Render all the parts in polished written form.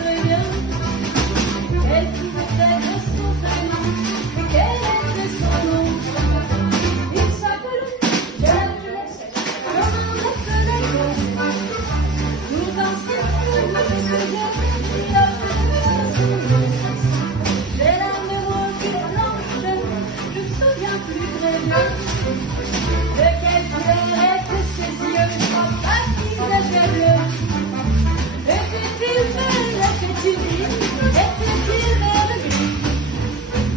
très bien. Elle faisait de son prénom, quel était son nom? Il s'appelait Hercule, comme un autre d'ailleurs. Nous dansions pour nous souvenir, il a j'ai la mémoire qui flanche, je me souviens plus très bien. De quelle couleur étaient ses yeux, pas qu'ils étaient bleus. Était-il vert, était-il gris, était-il vert de gris?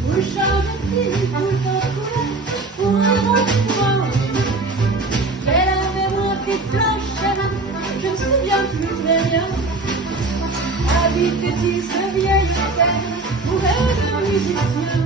Où chantait-il tout le temps couleur pour un bon courant? J'ai la mémoire qui flanche, je me souviens plus très bien. Habitait-il ce vieil hôtel pour être musicien?